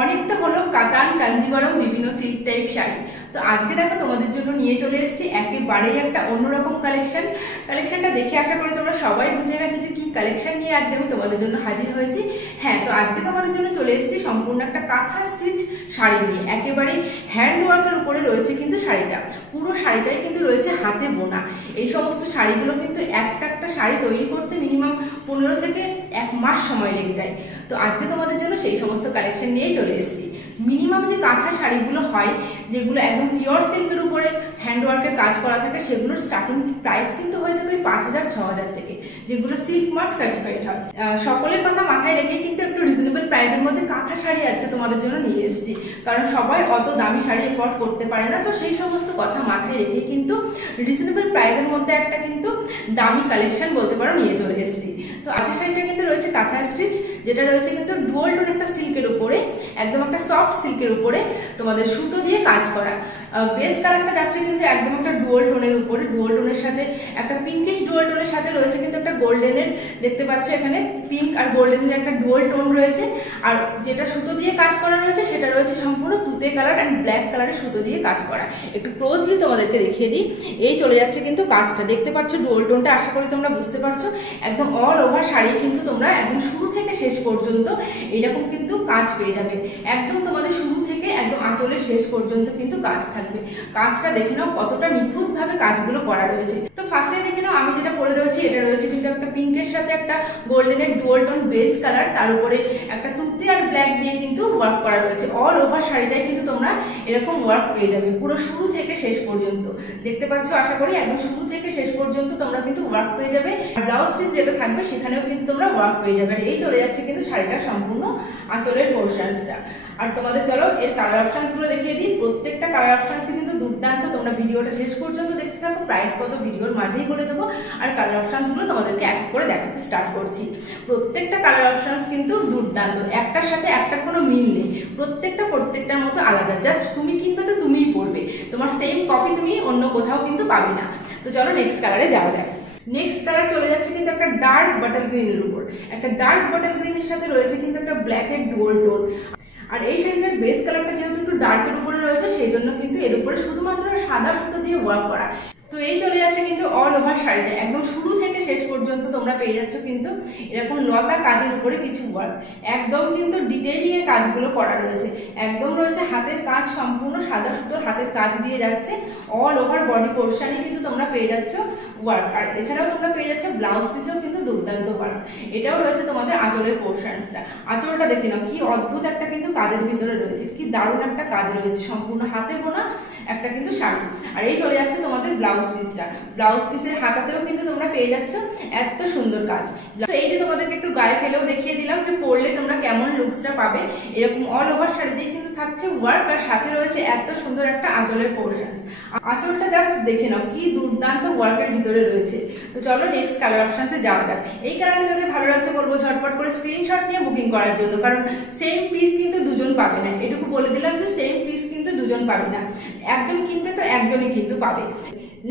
অনেকটা হলো কাতান কাঞ্জিভারম বিভিন্ন সিল্ক টাইপ শাড়ি। তো আজকে দেখো তোমাদের জন্য নিয়ে চলে এসেছি একেবারেই একটা অন্যরকম কালেকশনটা দেখে আশা করি তোমরা সবাই বুঝে গেছো যে কি কালেকশন নিয়ে আজকে আমি তোমাদের জন্য হাজির হয়েছি। হ্যাঁ, তো আজকে তোমাদের জন্য চলে এসেছি সম্পূর্ণ একটা কাঁথা স্টিচ শাড়ি নিয়ে। একেবারে হ্যান্ড ওয়ার্কের উপরে রয়েছে কিন্তু শাড়িটা, পুরো শাড়িটাই কিন্তু রয়েছে হাতে বোনা। এই সমস্ত শাড়িগুলো কিন্তু একটা শাড়ি তৈরি করতে মিনিমাম 15 থেকে 1 মাস সময় লেগে যায়। তো আজকে তোমাদের জন্য সেই সমস্ত কালেকশন নিয়েই চলে এসেছি। মিনিমাম যে কাঁথা শাড়িগুলো হয়, যেগুলো একদম পিওর সিল্কের উপরে হ্যান্ডওয়ার্কের কাজ করা থাকে, সেগুলোর স্টার্টিং প্রাইস কিন্তু হয়ে থাকে 5,000-6,000 থেকে, যেগুলো সিল্ক মার্ক সার্টিফাইড হয়। সকলের কথা মাথায় রেখে কিন্তু একটু রিজনেবল প্রাইসের মধ্যে কাঁথা শাড়ি আজকে তোমাদের জন্য নিয়ে এসেছি, কারণ সবাই অত দামি শাড়ি এফোর্ড করতে পারে না। তো সেই সমস্ত কথা মাথায় রেখে কিন্তু রিজনেবল প্রাইসের মধ্যে একটা কিন্তু দামি কালেকশন বলতে পারো নিয়ে চলে এসেছি। তো আগের শাড়িটা কিন্তু রয়েছে কাঁথা স্টিচ, যেটা রয়েছে কিন্তু ডুয়াল টোন একটা সিল্কের উপরে, একদম একটা সফট সিল্কের উপরে তোমাদের সুতো দিয়ে কাজ করা। বেস কালারটা যাচ্ছে কিন্তু একদম একটা ডুয়াল টোনের উপরে, ডুয়াল টোনের সাথে একটা পিঙ্কিশ ডুয়াল টোনের সাথে রয়েছে কিন্তু একটা গোল্ডেনের, দেখতে পাচ্ছ এখানে পিঙ্ক আর গোল্ডেনের একটা ডুয়াল টোন রয়েছে। আর যেটা সুতো দিয়ে কাজ করা রয়েছে সেটা রয়েছে সম্পূর্ণ তুতে কালার অ্যান্ড ব্ল্যাক কালারের সুতো দিয়ে কাজ করা। একটু ক্লোজলি তোমাদেরকে দেখিয়ে দিই, এই চলে যাচ্ছে কিন্তু কাজটা, দেখতে পাচ্ছ ডুয়াল টোনটা, আশা করি তোমরা বুঝতে পারছো। একদম অল ওভার শাড়ি কিন্তু তোমরা একদম শুরু থেকে শেষ পর্যন্ত এরকম কিন্তু কাজ পেয়ে যাবে। একদম তোমাদের শুরু থেকে একদম আঁচলের শেষ পর্যন্ত কিন্তু কাজ থাকবে। কাজটা দেখে নাও কতটা নিখুঁতভাবে কাজগুলো করা রয়েছে। তো ফার্স্টে দেখে নাও আমি যেটা পরে রয়েছি, এটা রয়েছে কিন্তু একটা পিঙ্কের সাথে একটা গোল্ডেনের ডুয়াল টোন বেস কালার, তার উপরে একটা তুতে আর ব্ল্যাক দিয়ে কিন্তু ওয়ার্ক করা রয়েছে। অল ওভার শাড়িটাই কিন্তু তোমরা এরকম ওয়ার্ক পেয়ে যাবে পুরো শুরু থেকে শেষ পর্যন্ত। দেখতে পাচ্ছ আশা করি একদম শুরু থেকে শেষ পর্যন্ত তোমরা কিন্তু ওয়ার্ক পেয়ে যাবে। আর ব্লাউজ পিস যেটা থাকবে সেখানেও কিন্তু তোমরা ওয়ার্ক পেয়ে যাবে। আর এই চলে যাচ্ছে কিন্তু শাড়িটার সম্পূর্ণ আঁচলের পোর্শনসটা। আর তোমাদের চলো এর কালার অপশনসগুলো দেখিয়ে দিই। প্রত্যেকটা কালার অপশনসই কিন্তু দুর্দান্ত, তোমরা ভিডিওটা শেষ পর্যন্ত দেখতে থাকো। প্রাইস কত ভিডিওর মাঝেই বলে দেবো, আর কালার অপশনসগুলো তোমাদেরকে এক করে দেখাতে স্টার্ট করছি। প্রত্যেকটা কালার অপশনস কিন্তু দুর্দান্ত, একটার সাথে একটার কোনো মিল নেই, প্রত্যেকটার মতো আলাদা। জাস্ট তুমি কিনবে তো তুমিই পরবে, তোমার সেম কপি তুমি অন্য কোথাও কিন্তু পাবে না। তো চলো নেক্সট কালারে যাওয়া যাক। নেক্সট কালার চলে যাচ্ছে কিন্তু একটা ডার্ক বাটার গ্রিনের উপর, একটা ডার্ক বাটার গ্রিনের সাথে রয়েছে কিন্তু একটা ব্ল্যাকের ডুয়াল টোন। আর এই শাড়িটার বেস কালারটা যেহেতু একটু ডার্কের উপরে রয়েছে, সেই জন্য কিন্তু এর উপরে শুধুমাত্র সাদা সুতো দিয়ে ওয়ার্ক করা। তো এই চলে যাচ্ছে কিন্তু অল ওভার শাড়িটা, একদম শুরু থেকে শেষ পর্যন্ত তোমরা পেয়ে যাচ্ছ কিন্তু এরকম লতা কাজের উপরে কিছু ওয়ার্ক, একদম কিন্তু ডিটেইলিং এ কাজগুলো করা রয়েছে। একদম রয়েছে হাতের কাজ, সম্পূর্ণ সাদা সুতোর হাতের কাজ দিয়ে যাচ্ছে। অল ওভার বডি পোর্শনে কিন্তু তোমরা পেয়ে যাচ্ছ ওয়ার্ক। আর এছাড়াও তোমরা পেয়ে যাচ্ছ ব্লাউজ পিসেও কিন্তু দুর্দান্ত ওয়ার্ক। এটাও রয়েছে তোমাদের আঁচলের পোর্শনসটা। আঁচলটা দেখে নাও কি অদ্ভুত একটা কিন্তু কাজের ভিতরে রয়েছে, কি দারুণ একটা কাজ রয়েছে, সম্পূর্ণ হাতে বোনা একটা কিন্তু শাড়ি। আর এই চলে যাচ্ছে তোমাদের ব্লাউজ পিসটা, ব্লাউজ পিসের হাতাতেও কিন্তু তোমরা পেয়ে যাচ্ছ এত সুন্দর কাজ। তো এই যে তোমাদেরকে একটু গায়ে ফেলেও দেখিয়ে দিলাম যে পরলে তোমরা কেমন লুকসটা পাবে। এরকম অল ওভার শাড়িতে কিন্তু থাকছে ওয়ার্ক, আর সাথে রয়েছে এত সুন্দর একটা আঁচলের পোর্শনস। আঁচলটা জাস্ট দেখে নাও কি দুর্দান্ত ওয়ার্কের ভিতরে রয়েছে। তো চলো নেক্সট কালার অপশনসে যাওয়া যাক। এই কালারটা যাদের ভালো লাগছে বলবো ঝটপট করে স্ক্রিনশট নিয়ে বুকিং করার জন্য, কারণ সেম পিস কিন্তু দুজন পাবে না, এটুকু বলে দিলাম যে সেম পিস কিন্তু দুজন পাবে না, একজন কিনবে তো একজনই কিন্তু পাবে।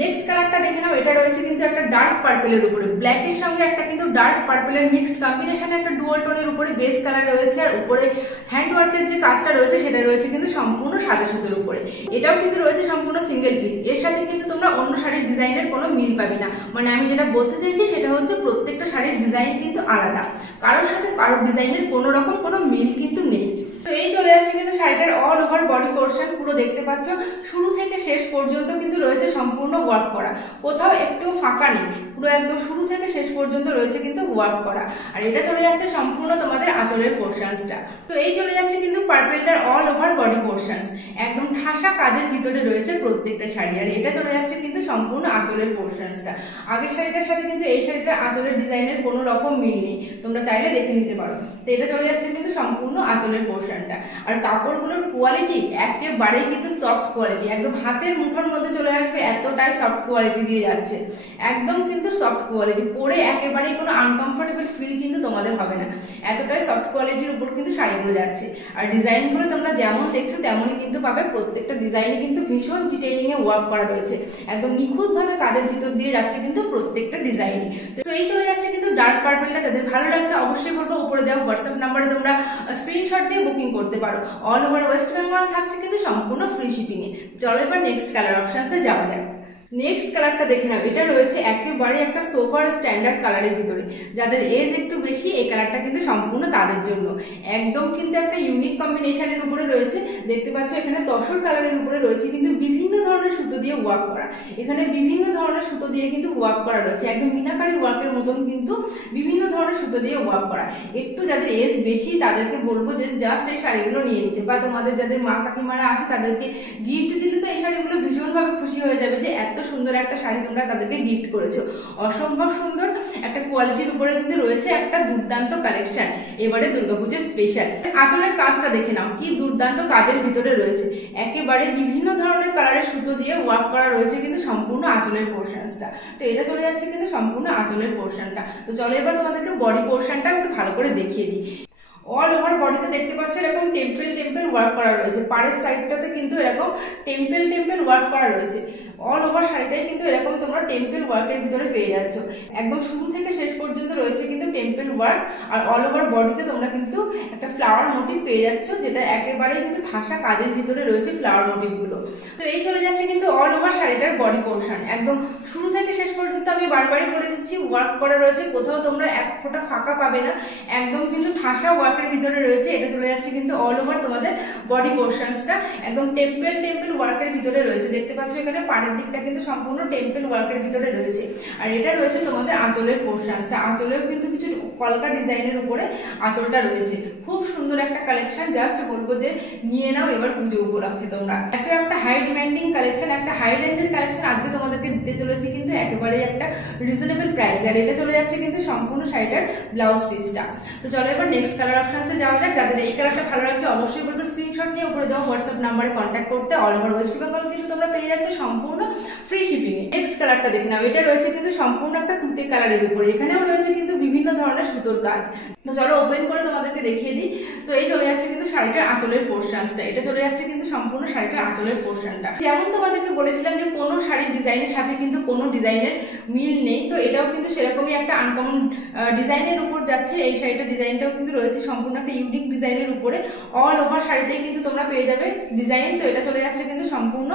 নেক্সট কালারটা দেখে নাও, এটা রয়েছে কিন্তু একটা ডার্ক পার্পেলের উপরে, ব্ল্যাকের সঙ্গে একটা কিন্তু ডার্ক পার্পেলের মিক্সড কম্বিনেশনে একটা ডুয়াল টোনের উপরে বেস কালার রয়েছে। আর উপরে হ্যান্ড ওয়ার্কের যে কাজটা রয়েছে সেটা রয়েছে কিন্তু সম্পূর্ণ সাদা সুতোর উপরে। এটাও কিন্তু রয়েছে সম্পূর্ণ সিঙ্গেল পিস, এর সাথে কিন্তু তোমরা অন্য শাড়ির ডিজাইনের কোনো মিল পাবে না। মানে আমি যেটা বলতে চাইছি সেটা হচ্ছে প্রত্যেকটা শাড়ির ডিজাইন কিন্তু আলাদা, কারোর সাথে কারোর ডিজাইনের কোনো রকম কোনো মিল কিন্তু নেই। তো এই চলে যাচ্ছে কিন্তু শাড়িটার অল ওভার বডি পোর্শন, পুরো দেখতে পাচ্ছ শুরু থেকে শেষ পর্যন্ত কিন্তু রয়েছে সম্পূর্ণ ওয়ার্ক করা, কোথাও একটু ফাঁকা নেই, পুরো একদম শুরু থেকে শেষ পর্যন্ত রয়েছে কিন্তু ওয়ার্ক করা। আর এটা চলে যাচ্ছে সম্পূর্ণ তোমাদের আঁচলের পোর্শনসটা। তো এই চলে যাচ্ছে কিন্তু পার্পেলটার অল ওভার বডি পোর্শনস, একদম ঠাসা কাজের ভিতরে রয়েছে প্রত্যেকটা শাড়ি। আর এটা চলে যাচ্ছে কিন্তু সম্পূর্ণ আঁচলের পোর্শনসটা। আগের শাড়িটার সাথে কিন্তু এই শাড়িটার আঁচলের ডিজাইনের কোনো রকম মিল নেই, তোমরা চাইলে দেখে নিতে পারো। তো এটা চলে যাচ্ছে কিন্তু সম্পূর্ণ আঁচলের পোর্শনটা। আর কাপড়গুলোর কোয়ালিটি একেবারেই কিন্তু সফট কোয়ালিটি, একদম হাতের মুঠোর মধ্যে চলে আসবে, এতটাই সফট কোয়ালিটি দিয়ে যাচ্ছে, একদম কিন্তু সফট কোয়ালিটি। পরে একেবারেই কোনো আনকমফোর্টেবল ফিল কিন্তু তোমাদের হবে না, এতটাই সফট কোয়ালিটির উপর কিন্তু শাড়িগুলো যাচ্ছে। আর ডিজাইনগুলো তোমরা যেমন দেখছো তেমনই কিন্তু পাবে, প্রত্যেকটা ডিজাইনে কিন্তু ভীষণ ডিটেইলিং এ ওয়ার্ক করা রয়েছে, একদম নিখুঁতভাবে কাজের ভিতর দিয়ে যাচ্ছে কিন্তু প্রত্যেকটা ডিজাইনই। তো এই চলে যাচ্ছে কিন্তু ডার্ক পার্পলটা যাদের ভালো লাগছে অবশ্যই বলবো উপরে দেওয়া হোয়াটসঅ্যাপ নাম্বারে তোমরা স্ক্রিনশট দিয়ে বুকিং করতে পারো। অল ওভার ওয়েস্ট বেঙ্গল থাকছে কিন্তু সম্পূর্ণ ফ্রি শিপিংয়ে। চলো এবার নেক্সট কালার অপশানসে যাওয়া যাক। নেক্সট কালারটা দেখে নাও, এটা রয়েছে একেবারে একটা সোভার স্ট্যান্ডার্ড কালারের ভিতরে। যাদের এজ একটু বেশি এই কালারটা কিন্তু সম্পূর্ণ তাদের জন্য। একদম কিন্তু একটা ইউনিক কম্বিনেশনের উপরে রয়েছে। দেখতে পাচ্ছ এখানে তসর কালারের উপরে রয়েছে কিন্তু বিভিন্ন ধরনের সুতো দিয়ে ওয়ার্ক করা। এখানে বিভিন্ন ধরনের সুতো দিয়ে কিন্তু ওয়ার্ক করা রয়েছে, একদম মিনাকারি ওয়ার্কের মতন কিন্তু বিভিন্ন ধরনের সুতো দিয়ে ওয়ার্ক করা। একটু যাদের এজ বেশি তাদেরকে বলবো যে জাস্ট এই শাড়িগুলো নিয়ে নিতে, বা তোমাদের যাদের মা কাকিমারা আছে তাদেরকে গিফট দিলে তো এই শাড়িগুলো ভীষণভাবে খুশি হয়ে যাবে যে এত সুন্দর একটা শাড়ি তোমরা তাদেরকে গিফট করেছো। অসম্ভব সুন্দর একটা কোয়ালিটির উপরে কিন্তু রয়েছে একটা দুর্দান্ত কালেকশন এবারে দুর্গাপুজোর স্পেশাল। আঁচলের কাজটা দেখে নাও, কি দুর্দান্ত কাজের ভিতরে রয়েছে। একেবারে বিভিন্ন ধরনের কালারের সুতো দিয়ে ওয়ার্ক করা রয়েছে কিন্তু সম্পূর্ণ আঁচলের পোর্শনটা। তো এটা চলে যাচ্ছে কিন্তু সম্পূর্ণ আঁচলের পোর্শনটা। তো চলো এবার তোমাদেরকে বডি পোর্শনটা একটু ভালো করে দেখিয়ে দিই। অল ওভার বডিতে দেখতে পাচ্ছ এরকম টেম্পল ওয়ার্ক করা রয়েছে। পাড়ের সাইডটাতে কিন্তু এরকম টেম্পল ওয়ার্ক করা রয়েছে। অল ওভার শাড়িটাই কিন্তু এরকম তোমরা টেম্পল ওয়ার্কের ভিতরে পেয়ে যাচ্ছ। একদম শুরু থেকে শেষ পর্যন্ত রয়েছে কিন্তু টেম্পল ওয়ার্ক। আর অল ওভার বডিতে তোমরা কিন্তু একটা ফ্লাওয়ার মোটিভ পেয়ে যাচ্ছ, যেটা একেবারে কিন্তু ঠাসা কাজের ভিতরে রয়েছে ফ্লাওয়ার মোটিভগুলো। তো এই চলে যাচ্ছে কিন্তু অল ওভার শাড়িটার বডি পোর্শন। একদম শুরু থেকে শেষ পর্যন্ত আমি বারবারই বলে দিচ্ছি ওয়ার্ক করা রয়েছে, কোথাও তোমরা এক ফোঁটা ফাঁকা পাবে না। একদম কিন্তু ঠাসা ওয়ার্কের ভিতরে রয়েছে। এটা চলে যাচ্ছে কিন্তু অল ওভার তোমাদের বডি পোর্শনসটা একদম টেম্পল ওয়ার্কের ভিতরে রয়েছে। দেখতে পাচ্ছ এখানে পাড়ের দিকটা কিন্তু সম্পূর্ণ টেম্পল ওয়ার্কের ভিতরে রয়েছে। আর এটা রয়েছে তোমাদের আঁচলের পোর্শনসটা। আঁচলেও কিন্তু কিছু কলকা ডিজাইনের উপরে আঁচলটা রয়েছে। খুব সুন্দর একটা কালেকশন, জাস্ট বলবো যে নিয়ে নাও এবার পুজো উপলক্ষে তোমরা। এত একটা হাই ডিমান্ডিং কালেকশন, একটা হাই রেঞ্জের কালেকশন আজকে তোমাদেরকে দিতে চলেছি কিন্তু একেবারে একটা রিজনেবল প্রাইস। আর এটা চলে যাচ্ছে কিন্তু সম্পূর্ণ শাড়িটার ব্লাউজ পিসটা। তো চলো এবার নেক্সট কালার অপশনসে যাওয়া যাক। যাদের এই কালারটা ভালো লাগছে অবশ্যই বলবো স্ক্রিনশট নিয়ে উপরে দেওয়া হোয়াটসঅ্যাপ নাম্বারে কন্ট্যাক্ট করতে। অল ওভার ওয়েস্ট বেঙ্গল কিন্তু তোমরা পেয়ে যাচ্ছে সম্পূর্ণ ফ্রি শিপিংয়ে। নেক্সট কালারটা দেখে নাও, এটা রয়েছে কিন্তু সম্পূর্ণ একটা তুতে কালারের উপরে। এখানেও রয়েছে কিন্তু বিভিন্ন ধরনের সুতোর কাজ। তো চলো ওপেন করে তোমাদেরকে দেখিয়ে দিই। তো এই চলে যাচ্ছে কিন্তু শাড়িটার আঁচলের পোর্শনসটা। এটা চলে যাচ্ছে কিন্তু সম্পূর্ণ শাড়িটার আঁচলের পোর্শনটা। যেমন তোমাদেরকে বলেছিলাম যে কোনো শাড়ির ডিজাইনের সাথে কিন্তু কোনো ডিজাইনের মিল নেই, তো এটাও কিন্তু সেরকমই একটা আনকমন ডিজাইনের উপর যাচ্ছে। এই শাড়িটার ডিজাইনটাও কিন্তু রয়েছে সম্পূর্ণ একটা ইউনিক ডিজাইনের উপরে। অল ওভার শাড়িতেই কিন্তু তোমরা পেয়ে যাবে ডিজাইন। তো এটা চলে যাচ্ছে কিন্তু সম্পূর্ণ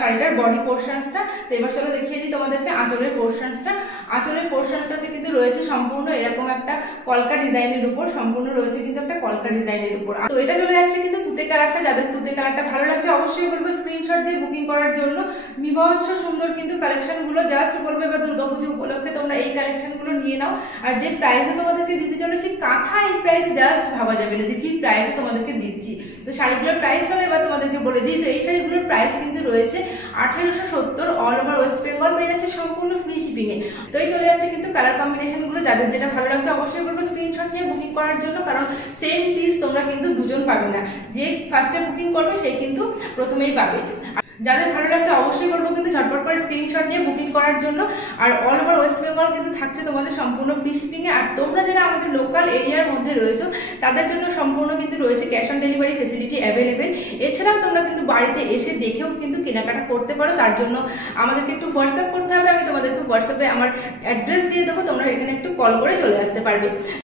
শাড়িটার বডি পোর্শনসটা। তো এবার চলো দেখিয়ে দিই তোমাদেরকে আঁচলের পোর্শনসটা। আঁচলের পোর্শনটাতে কিন্তু রয়েছে সম্পূর্ণ এরকম একটা কলকা ডিজাইনের উপর, সম্পূর্ণ রয়েছে কিন্তু একটা কলকা ডিজাইনের উপর। তো এটা চলে যাচ্ছে কিন্তু তুতে কালারটা। যাদের তুতে কালারটা ভালো লাগছে অবশ্যই বলবো স্ক্রিনশট দিয়ে বুকিং করার জন্য। বিভৎস সুন্দর কিন্তু কালেকশনগুলো, জাস্ট বলবে বা দুর্গাপুজো উপলক্ষে তোমরা এই কালেকশনগুলো নিয়ে নাও। আর যে প্রাইসে তোমাদেরকে দিতে চলেছি কাঁথা, এই প্রাইস জাস্ট ভাবা যাবে না যে কি প্রাইসে তোমাদেরকে দিচ্ছি। তো শাড়িগুলোর প্রাইস হবে এবার তোমাদেরকে বলে দিই। তো এই শাড়িগুলোর প্রাইস কিন্তু রয়েছে 1870। অল ওভার ওয়েস্ট বেঙ্গল পেয়ে যাচ্ছে সম্পূর্ণ ফ্রি শিপিংয়ে। তো এই চলে যাচ্ছে কিন্তু কালার কম্বিনেশনগুলো। যাদের যেটা ভালো লাগছে অবশ্যই বলবো স্ক্রিনশট নিয়ে বুকিং করার জন্য, কারণ সেম পিস তোমরা কিন্তু দুজন পাবে না। যে ফার্স্টে বুকিং করবে সেই কিন্তু প্রথমেই পাবে। যাদের ভালো লাগছে অবশ্যই বলবো কিন্তু ঝটপট করে স্ক্রিনশট নিয়ে বুকিং করার জন্য। আর অল ওভার ওয়েস্ট বেঙ্গল কিন্তু থাকছে তোমাদের সম্পূর্ণ ফ্রি শিপিংয়ে। আর তোমরা যারা আমাদের লোকাল এরিয়ার মধ্যে রয়েছো তাদের জন্য সম্পূর্ণ কিন্তু রয়েছে cash on delivery facility available. এছাড়াও তোমরা কিন্তু বাড়িতে এসে দেখেও কিন্তু কেনাকাটা করতে পারো। তার জন্য আমাদেরকে একটু হোয়াটসঅ্যাপ করতে হবে। আমি তোমাদেরকে হোয়াটসঅ্যাপে আমার অ্যাড্রেস দিয়ে দেবো, তোমরা এখানে একটু কল করে চলে আসতে পারবে।